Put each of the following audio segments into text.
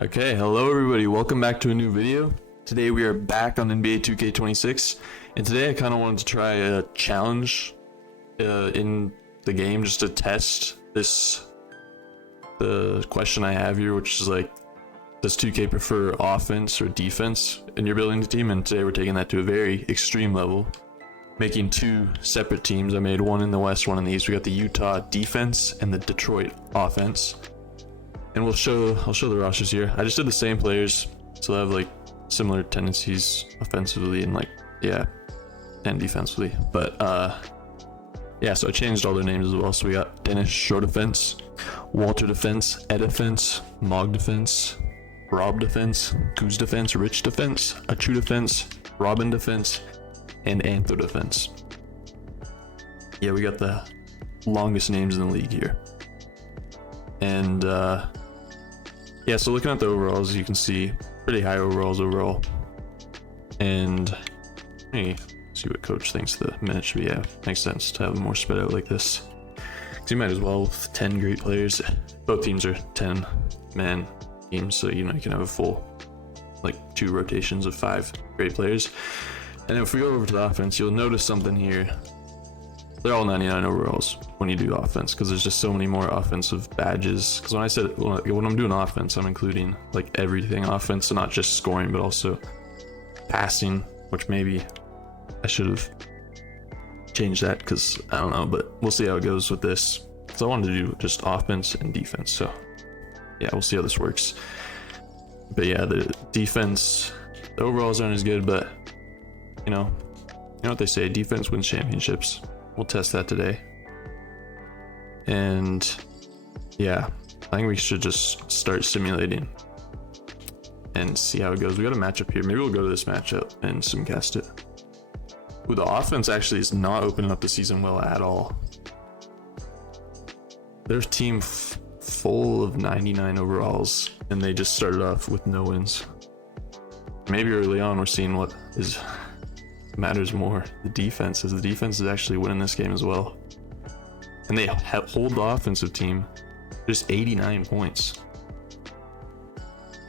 Okay, hello everybody, welcome back to a new video. Today we are back on NBA 2K26, and today I kind of wanted to try a challenge in the game just to test the question I have here, which is like, does 2K prefer offense or defense in your building team? And today we're taking that to a very extreme level, making two separate teams. I made one in the West, one in the East. We got the Utah defense and the Detroit offense. And I'll show the rosters here. I just did the same players, so they have like similar tendencies offensively and and defensively. But yeah, so I changed all their names as well. So we got Dennis Short Defense, Walter Defense, Ed Defense, Mog Defense, Rob Defense, Goose Defense, Rich Defense, Achu Defense, Robin Defense, and Antho Defense. Yeah, we got the longest names in the league here. And yeah, so looking at the overalls, you can see pretty high overalls overall. And let me see what coach thinks the minutes should be. Yeah, makes sense to have them more spread out like this. Because you might as well with 10 great players. Both teams are 10-man teams, so you know you can have a full like 2 rotations of 5 great players. And if we go over to the offense, you'll notice something here. They're all 99 overalls when you do offense, because there's just so many more offensive badges. Because when I said when I'm doing offense, I'm including like everything offense, so not just scoring but also passing, which maybe I should have changed that, because I don't know, but we'll see how it goes with this. So I wanted to do just offense and defense, so yeah, we'll see how this works. But yeah, the defense, the overalls aren't as good, but you know what they say, defense wins championships. We'll test that today. And yeah, I think we should just start simulating and see how it goes. We got a matchup here. Maybe we'll go to this matchup and simcast it. Ooh, the offense actually is not opening up the season well at all. Their team full of 99 overalls, and they just started off with no wins. Maybe early on we're seeing what matters more. The defense is actually winning this game as well, and they hold the offensive team just 89 points.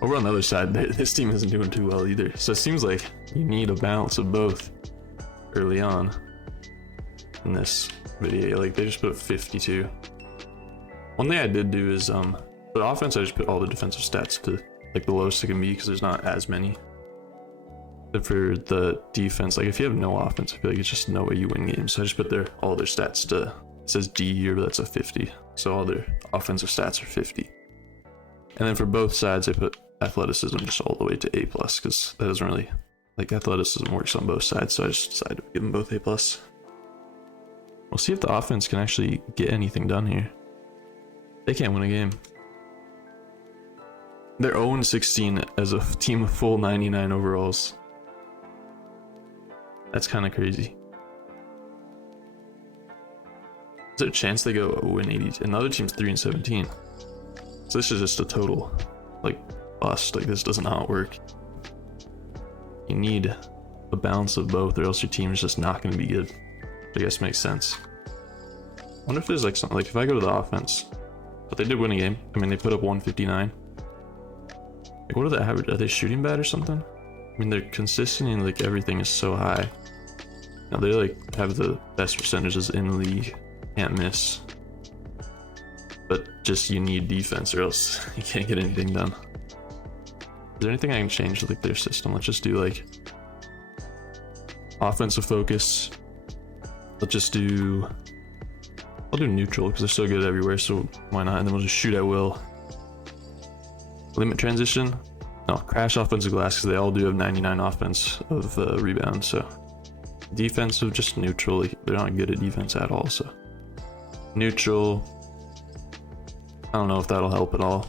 Over on the other side, this team isn't doing too well either, so it seems like you need a balance of both early on in this video. Like, they just put 52. One thing I did do is for the offense, I just put all the defensive stats to like the lowest it can be, because there's not as many. For the defense, like if you have no offense, I feel like it's just no way you win games. So I just put all their stats to, it says D here, but that's a 50. So all their offensive stats are 50. And then for both sides, I put athleticism just all the way to A+, because that doesn't really, like, athleticism works on both sides. So I just decided to give them both A+. We'll see if the offense can actually get anything done here. They can't win a game. They're 0-16 as a team of full 99 overalls. That's kind of crazy. Is there a chance they go 0-80? Another team's 3-17. So this is just a total like bust. Like, this doesn't know how it work. You need a balance of both, or else your team is just not going to be good. I guess makes sense. I wonder if there's like something, like if I go to the offense, but they did win a game. I mean, they put up 159. Like, what are the average? Are they shooting bad or something? I mean, they're consistent and like everything is so high. Now they like have the best percentages in the league, can't miss. But just you need defense, or else you can't get anything done. Is there anything I can change to like their system? Let's just do like offensive focus. Let's just do, I'll do neutral because they're so good everywhere, so why not? And then we'll just shoot at will. Limit transition. No, crash offensive glass, because they all do have 99 offense of rebound. So defensive, just neutral. They're not good at defense at all, so neutral. I don't know if that'll help at all.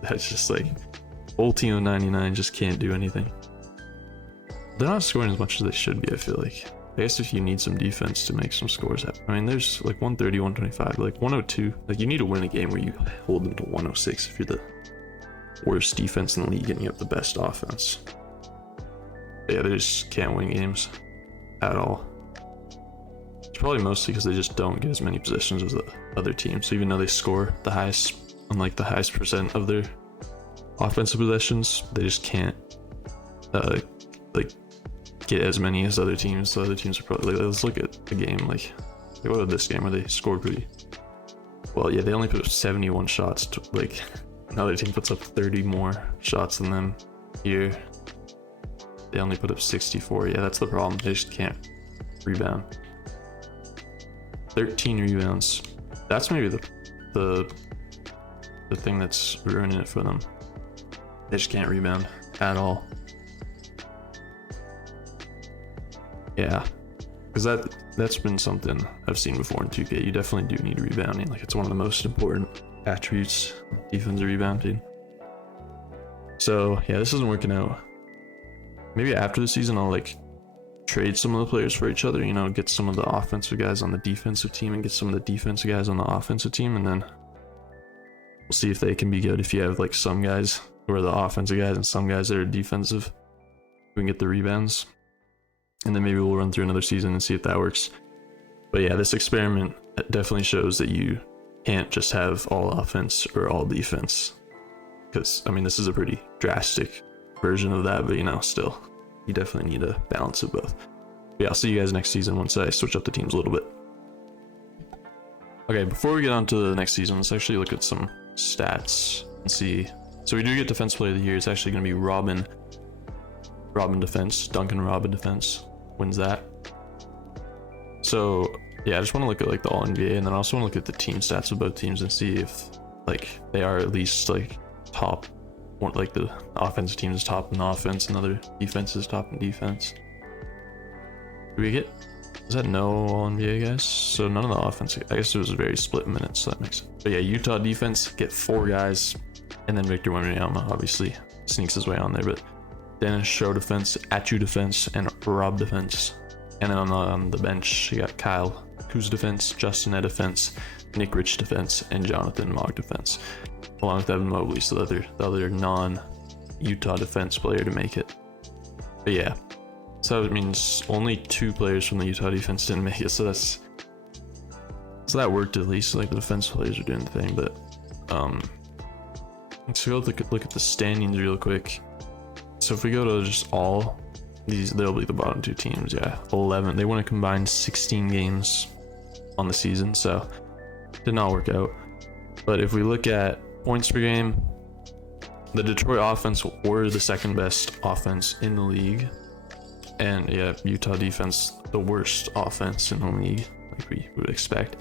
That's just like whole team of 99 just can't do anything. They're not scoring as much as they should be, I feel like. I guess if you need some defense to make some scores happen. I mean, there's like 130, 125, like 102. Like, you need to win a game where you hold them to 106 if you're the worst defense in the league and you have the best offense. But yeah, they just can't win games at all. It's probably mostly because they just don't get as many possessions as the other team. So even though they score the highest on like the highest percent of their offensive possessions. They just can't like get as many as other teams. So other teams are probably like, let's look at the game. Like what about this game where they scored pretty well? Yeah, they only put up 71 shots. Like another team puts up 30 more shots than them. Here they only put up 64. Yeah, that's the problem. They just can't rebound. 13 rebounds. That's maybe the thing that's ruining it for them. They just can't rebound at all. Yeah, because that's been something I've seen before in 2K. You definitely do need rebounding. Like it's one of the most important attributes, defensive rebounding. So yeah, this isn't working out. Maybe after the season I'll like trade some of the players for each other, you know, get some of the offensive guys on the defensive team and get some of the defensive guys on the offensive team, and then we'll see if they can be good. If you have like some guys who are the offensive guys and some guys that are defensive, we can get the rebounds, and then maybe we'll run through another season and see if that works. But yeah, this experiment definitely shows that you can't just have all offense or all defense, because I mean this is a pretty drastic version of that, but you know, still you definitely need to balance it both. But yeah, I'll see you guys next season once I switch up the teams a little bit. Okay, before we get on to the next season, let's actually look at some stats and see. So we do get Defense Player of the Year. It's actually going to be Robin Defense. Duncan Robin Defense wins that. So yeah, I just want to look at like the All NBA, and then I also want to look at the team stats of both teams and see if like they are at least like top. Like the offensive team is top in offense and other defense is top in defense. Do we get, is that no All NBA guys? So none of the offense, I guess it was a very split minutes, so that makes sense. But yeah, Utah defense get 4 guys, and then Victor Wembanyama obviously sneaks his way on there, but Dennis Show defense, Atu defense, and Rob defense. And then on the bench you got Kyle Kuz defense, Justin Ed defense, Nick Rich defense, and Jonathan Mogg defense, along with Evan Mobley, so the other non-Utah defense player to make it. But yeah, so it means only 2 players from the Utah defense didn't make it, so that worked at least. Like the defense players are doing the thing, but let's go look at the standings real quick. So if we go to just all these, they'll be the bottom 2 teams. Yeah, 11. They won a combined 16 games on the season, so did not work out. But if we look at points per game, the Detroit offense were the second best offense in the league, and yeah, Utah defense the worst offense in the league, like we would expect.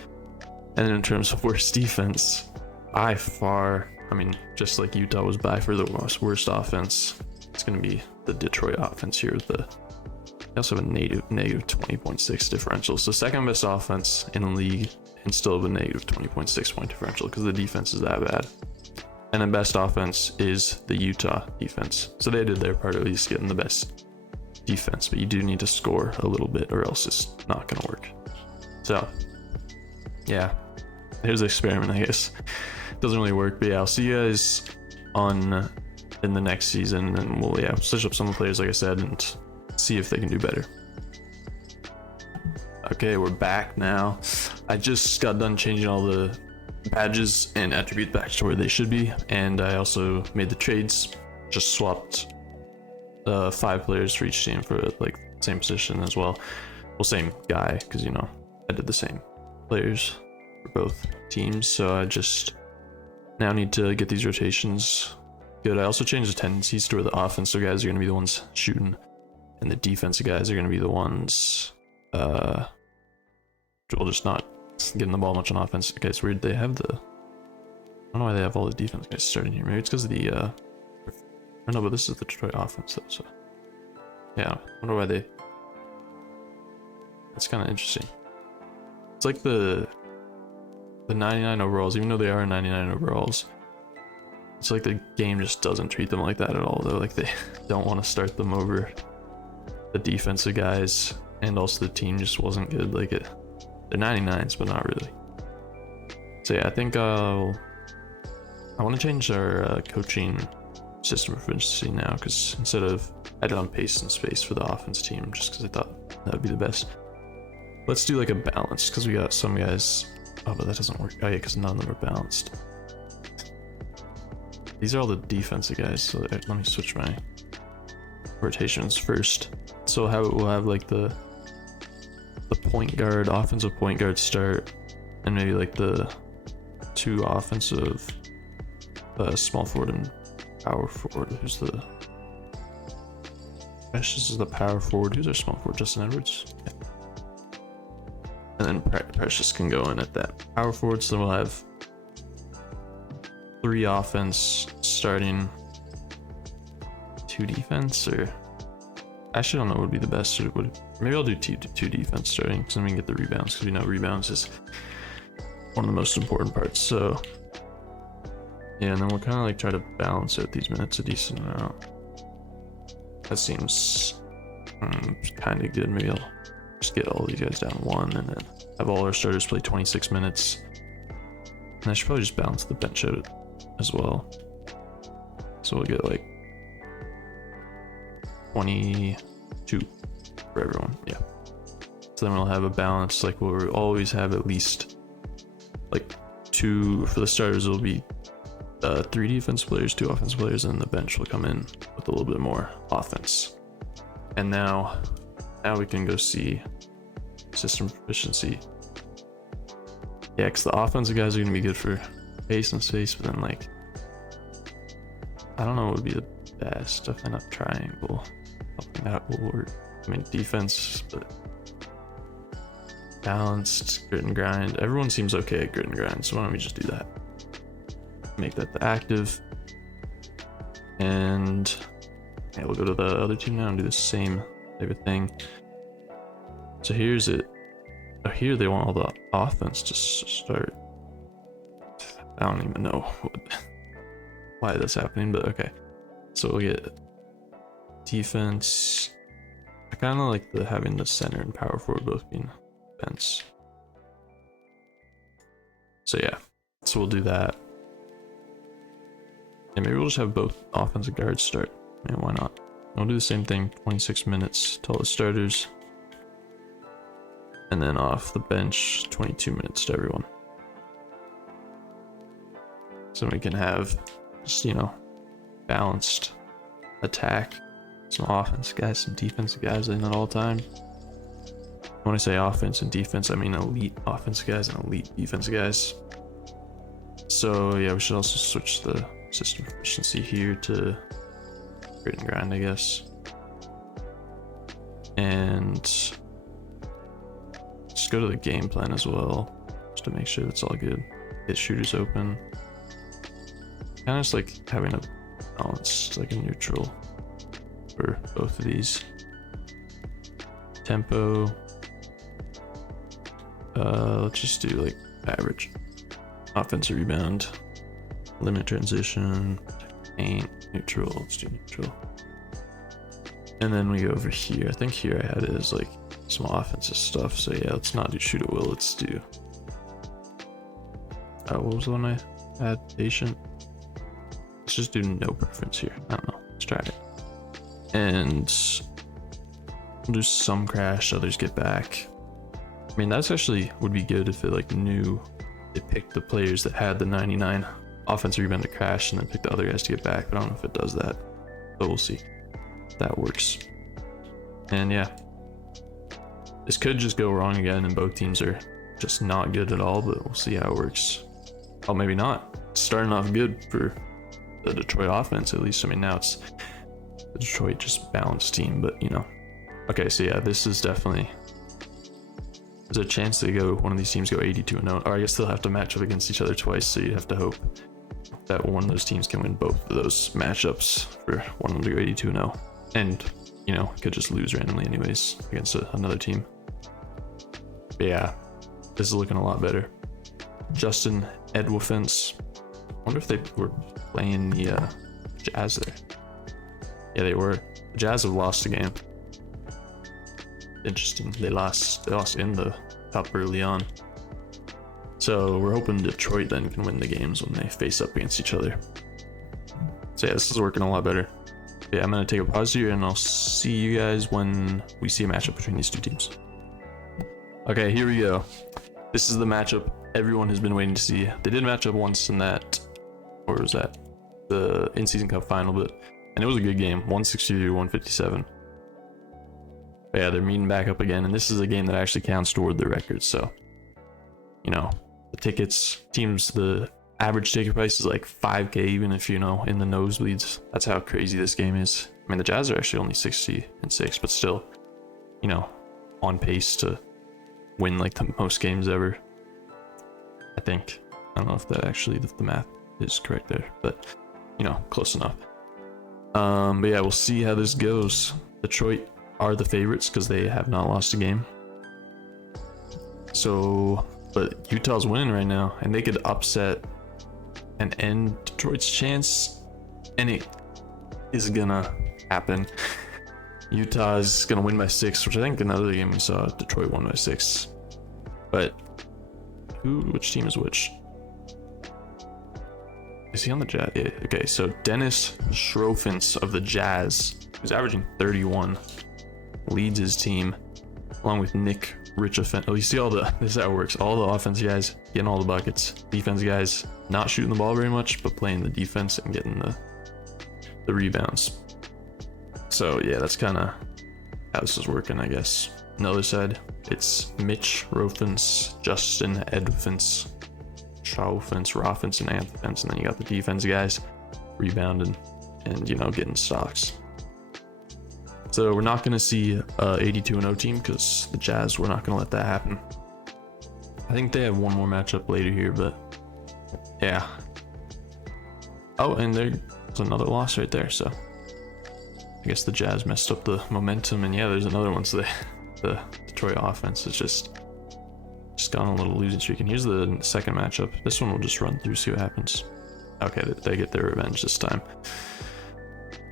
And then in terms of worst defense, by far, I mean, just like Utah was by far the worst offense, it's going to be the Detroit offense here. They also have a negative 20.6 differential, so second best offense in the league and still have a negative 20.6 point differential because the defense is that bad. And the best offense is the Utah defense, so they did their part, at least getting the best defense, but you do need to score a little bit or else it's not going to work. So yeah, here's the experiment. I guess it doesn't really work, but yeah, I'll see you guys in the next season, and we'll switch up some of the players like I said and see if they can do better. Okay, we're back now. I just got done changing all the badges and attributes back to where they should be, and I also made the trades. Just swapped 5 players for each team for like same position as well. Well, same guy, because you know I did the same players for both teams, so I just now need to get these rotations good. I also changed the tendencies to where the offensive guys are going to be the ones shooting, and the defensive guys are going to be the ones will just not getting the ball much on offense. Okay, it's weird. They have I don't know why they have all the defense guys starting here. Maybe it's because of the I don't know, but this is the Detroit offense though, so yeah, I wonder why they. It's kind of interesting. It's like the 99 overalls, even though they are 99 overalls. It's like the game just doesn't treat them like that at all, though. Like they don't want to start them over the defensive guys, and also the team just wasn't good. Like they're 99s, but not really. So yeah, I think I want to change our coaching system for efficiency now, because instead of I did on pace and space for the offense team, just because I thought that would be the best. Let's do like a balance, because we got some guys. Oh, but that doesn't work. Oh yeah, because none of them are balanced. These are all the defensive guys, so let me switch my rotations first. So we'll have like the point guard, offensive point guard start, and maybe like the 2 offensive small forward and power forward. Who's the This is the power forward. Who's our small forward? Justin Edwards. Yeah. And then Precious can go in at that power forward. So then we'll have 3 offense starting, 2 defense, or actually I don't know what would be the best. Maybe I'll do 2 defense starting, because then we can get the rebounds, because we know rebounds is one of the most important parts. So yeah, and then we'll kind of like try to balance out these minutes a decent amount. That seems kind of good. Maybe I'll just get all these guys down 1 and then have all our starters play 26 minutes. And I should probably just balance the bench out as well. So we'll get like 22 for everyone. Yeah. So then we'll have a balance, like we'll always have at least like 2 for the starters. It'll be 3 defense players, 2 offense players, and the bench will come in with a little bit more offense. And now we can go see system proficiency. Yeah, because the offensive guys are going to be good for pace and space, but then like I don't know what would be the best. Definitely not triangle. Something that will work. I mean defense, but balanced, grit and grind. Everyone seems okay at grit and grind, so why don't we just do that? Make that the active, and yeah, we'll go to the other team now and do the same type of thing. So here's it. Oh, here they want all the offense to start. I don't even know why that's happening, but okay. So we'll get defense. I kind of like having the center and power forward both being defense. So yeah, so we'll do that. And maybe we'll just have both offensive guards start. Yeah, why not? We'll do the same thing, 26 minutes to all the starters. And then off the bench, 22 minutes to everyone. So we can have just, balanced attack. Some offense guys, some defensive guys in at all time. When I say offense and defense, I mean elite offensive guys and elite defensive guys. So yeah, we should also switch the system proficiency here to grit and grind, I guess. And just go to the game plan as well, just to make sure that's all good. Get shooters open. Kind of just like having a balance, like a neutral for both of these. Tempo. Let's just do like average. Offensive rebound. Limit transition. Paint. Neutral. Let's do neutral. And then we go over here. I think here I had it as like some offensive stuff. So yeah, let's not do shoot at will. Let's do. What was the one I had? Patient. Let's just do no preference here. I don't know. Let's try it. And we'll do some crash. Others get back. I mean, that's actually would be good if it like knew it picked the players that had the 99 offensive rebound to crash and then pick the other guys to get back. But I don't know if it does that. But we'll see. That works. And yeah, this could just go wrong again and both teams are just not good at all, but we'll see how it works. Oh, maybe not. It's starting off good for the Detroit offense, at least. I mean, now it's the Detroit just balanced team, but okay, so yeah, this is definitely, there's a chance they go, one of these teams go 82-0, or I guess they'll have to match up against each other twice, so you'd have to hope that one of those teams can win both of those matchups for one of them to go 82-0, and could just lose randomly anyways against another team. But yeah, this is looking a lot better. Justin Edwafence. I wonder if they were playing the Jazz there. Yeah, they were. The Jazz have lost the game. Interesting. They lost in the cup early on. So we're hoping Detroit then can win the games when they face up against each other. So yeah, this is working a lot better. Yeah, I'm gonna take a pause here and I'll see you guys when we see a matchup between these two teams. Okay, here we go. This is the matchup everyone has been waiting to see. They did match up once in that, or was that the in-season cup final, and it was a good game, 163-157. But yeah, they're meeting back up again, and this is a game that actually counts toward the record. So, you know, the tickets, teams, the average ticket price is like 5K, even if, you know, in the nosebleeds. That's how crazy this game is. I mean, the Jazz are actually only 60-6, but still, you know, on pace to win like the most games ever, I think. I don't know if that actually, if the math is correct there, but, you know, close enough. But yeah, we'll see how this goes. Detroit are the favorites because they have not lost a game. So, but Utah's winning right now, and they could upset and end Detroit's chance, and it is gonna happen. Utah is gonna win by 6, which I think another game we saw Detroit won by 6. But which team is which? Is he on the Jazz? Yeah, okay, so Dennis Schrofens of the Jazz, who's averaging 31, leads his team, along with Nick Richardson. Oh, you see this is how it works. All the offense guys getting all the buckets. Defense guys not shooting the ball very much, but playing the defense and getting the rebounds. So yeah, that's kind of how this is working, I guess. On the other side, it's Mitch Rofens, Justin Edfens, Schaufens, Roffens, and Anthens, and then you got the defense guys rebounding and, you know, getting stocks. So we're not going to see a 82-0 team because the Jazz, we're not going to let that happen. I think they have one more matchup later here, but yeah. Oh, and there's another loss right there, so I guess the Jazz messed up the momentum, and yeah, there's another one. So the Detroit offense is just gone on a little losing streak. And here's the second matchup. This one we'll just run through, see what happens. Okay, they get their revenge this time.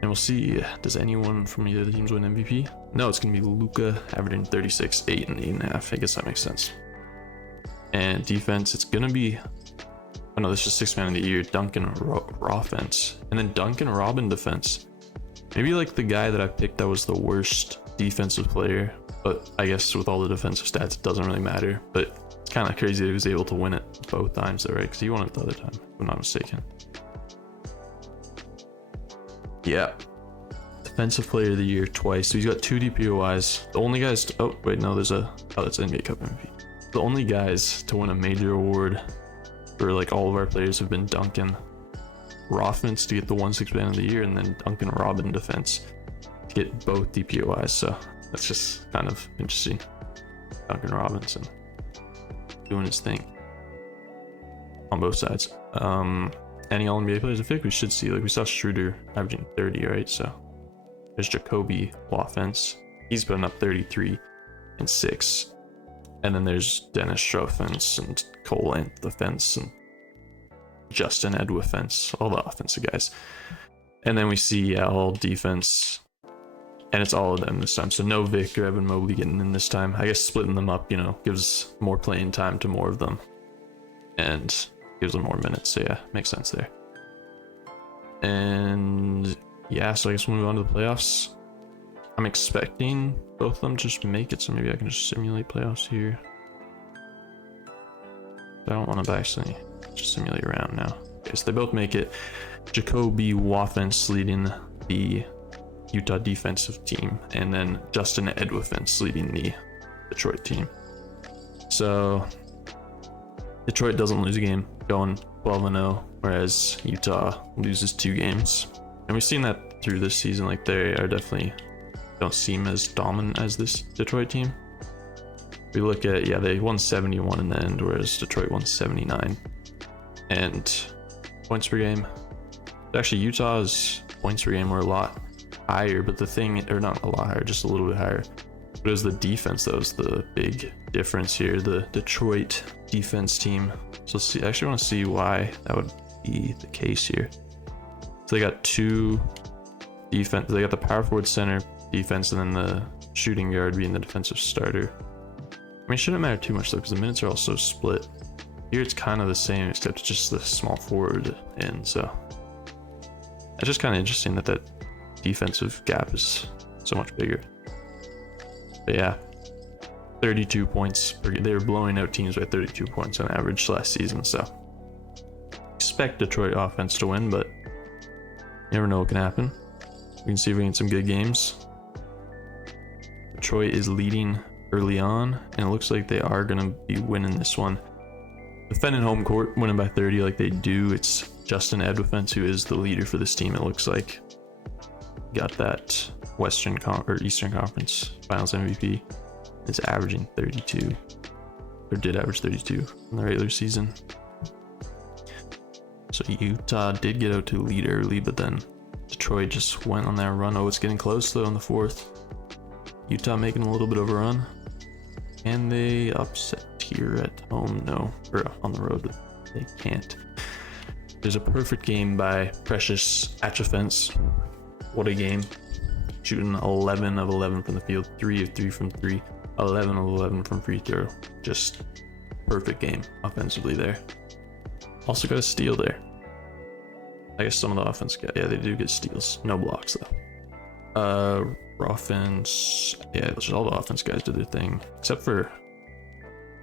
And we'll see, does anyone from either of the teams win MVP? No, it's going to be Luka, averaging 36, 8, and 8.5. I guess that makes sense. And defense, it's going to be, oh no, this is 6th man of the year, Duncan Robbins. And then Duncan Robin defense. Maybe like the guy that I picked that was the worst defensive player, but I guess with all the defensive stats, it doesn't really matter. But it's kind of crazy that he was able to win it both times though, right? Because he won it the other time, if I'm not mistaken. Yeah, defensive player of the year twice. So he's got 2 DPOIs. The only guys oh wait, no, that's NBA Cup MVP. The only guys to win a major award for like all of our players have been Duncan Roffens to get the 1/6 man of the year, and then Duncan Robin defense to get both DPOIs. So that's just kind of interesting. Duncan Robinson doing his thing on both sides. Any all NBA players, I think we should see, like we saw Schroeder averaging 30, right? So there's Jacoby offense. He's putting up 33 and 6. And then there's Dennis Schrofens and Cole Ant defense and Justin Edwefense, all the offensive guys. And then we see all defense, and it's all of them this time. So no Vic or Evan Mobley getting in this time. I guess splitting them up, you know, gives more playing time to more of them and gives them more minutes. So yeah, makes sense there. And yeah, so I guess we'll move on to the playoffs. I'm expecting both of them to just make it, so maybe I can just simulate playoffs here. I don't want to actually just simulate around now. Okay, so they both make it. Jacoby Woffens leading the Utah defensive team, and then Justin Edwefense leading the Detroit team. So Detroit doesn't lose a game, going 12-0, whereas Utah loses 2 games. And we've seen that through this season. Like, they are definitely don't seem as dominant as this Detroit team. We look at, yeah, they won 71 in the end, whereas Detroit won 79. And points per game, actually Utah's points per game were a lot higher, but the thing, or not a lot higher, just a little bit higher. But it was the defense that was the big difference here. The Detroit defense team. So let's see, I actually want to see why that would be the case here. So they got 2 defense, they got the power forward, center defense, and then the shooting guard being the defensive starter. I mean, it shouldn't matter too much though, because the minutes are also split. Here it's kind of the same, except it's just the small forward in. So it's just kind of interesting that that defensive gap is so much bigger. But yeah, 32 points per game. They were blowing out teams by 32 points on average last season. So expect Detroit offense to win, but You never know what can happen. We can see if we get some good games. Detroit is leading early on, and it looks like they are going to be winning this one. Defending home court, winning by 30 like they do. It's Justin Edwafence who is the leader for this team, it looks like. Got that Eastern Conference Finals MVP. It's averaging 32, or did average 32 in the regular season. So Utah did get out to lead early, but then Detroit just went on that run. Oh, it's getting close though in the fourth. Utah making a little bit of a run. And they upset here at home. No, or on the road. They can't. There's a perfect game by Precious Achifence. What a game. Shooting 11 of 11 from the field, 3 of 3 from 3, 11 of 11 from free throw. Just perfect game offensively there. Also got a steal there. I guess some of the offense got, yeah, they do get steals. No blocks though. Offense, yeah, just all the offense guys did their thing, except for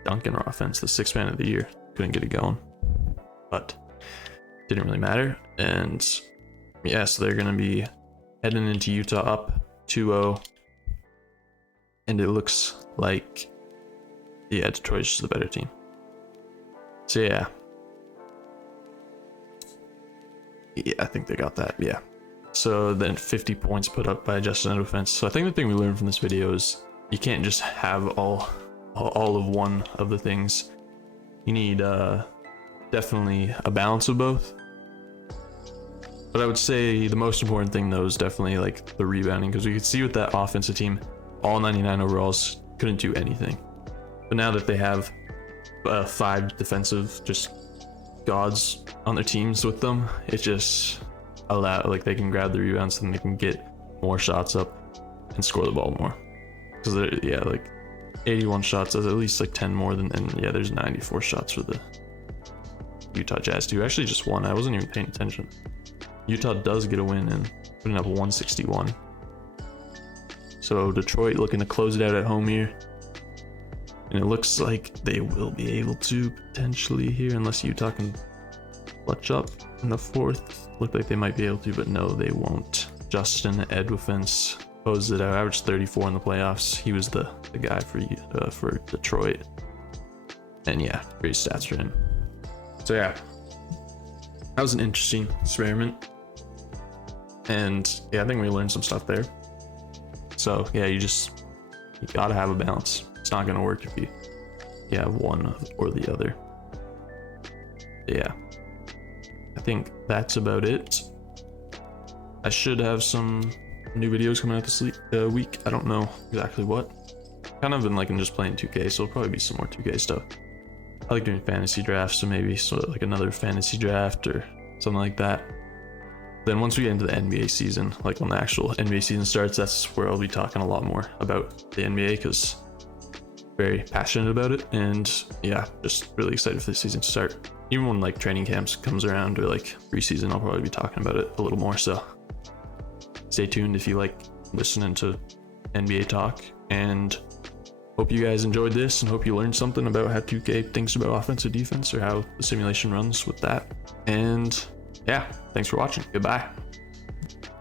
Duncan offense, the 6th man of the year. Couldn't get it going, but didn't really matter. And yeah, so they're gonna be heading into Utah up 2-0, and it looks like, yeah, Detroit's just the better team. So yeah, I think they got that. Yeah. So then 50 points put up by Justin Edwafence. So I think the thing we learned from this video is you can't just have all of one of the things. You need definitely a balance of both. But I would say the most important thing though is definitely like the rebounding, because we could see with that offensive team, all 99 overalls couldn't do anything. But now that they have 5 defensive just gods on their teams with them, it just like they can grab the rebounds and they can get more shots up and score the ball more. Because yeah, like 81 shots, that's at least like 10 more than, and yeah, there's 94 shots for the Utah Jazz too. Actually just won. I wasn't even paying attention. Utah does get a win and putting up 161. So Detroit looking to close it out at home here. And it looks like they will be able to potentially here, unless Utah can clutch up in the fourth. Look like they might be able to, but no, they won't. Justin Edwafence closed it out, averaged 34 in the playoffs. He was the guy for Detroit. And yeah, great stats for him. So yeah, that was an interesting experiment. And yeah, I think we learned some stuff there. So yeah, you gotta have a balance. It's not gonna work if you have one or the other. Yeah, I think that's about it. I should have some new videos coming out this week. I don't know exactly what. Kind of been liking just playing 2K, so it'll probably be some more 2K stuff. I like doing fantasy drafts, so maybe like another fantasy draft or something like that. Then once we get into the NBA season, like when the actual NBA season starts, that's where I'll be talking a lot more about the NBA, because very passionate about it, and yeah, just really excited for the season to start. Even when like training camps comes around or like preseason, I'll probably be talking about it a little more, so stay tuned if you like listening to NBA talk. And hope you guys enjoyed this, and hope you learned something about how 2K thinks about offensive defense, or how the simulation runs with that. And yeah, thanks for watching. Goodbye.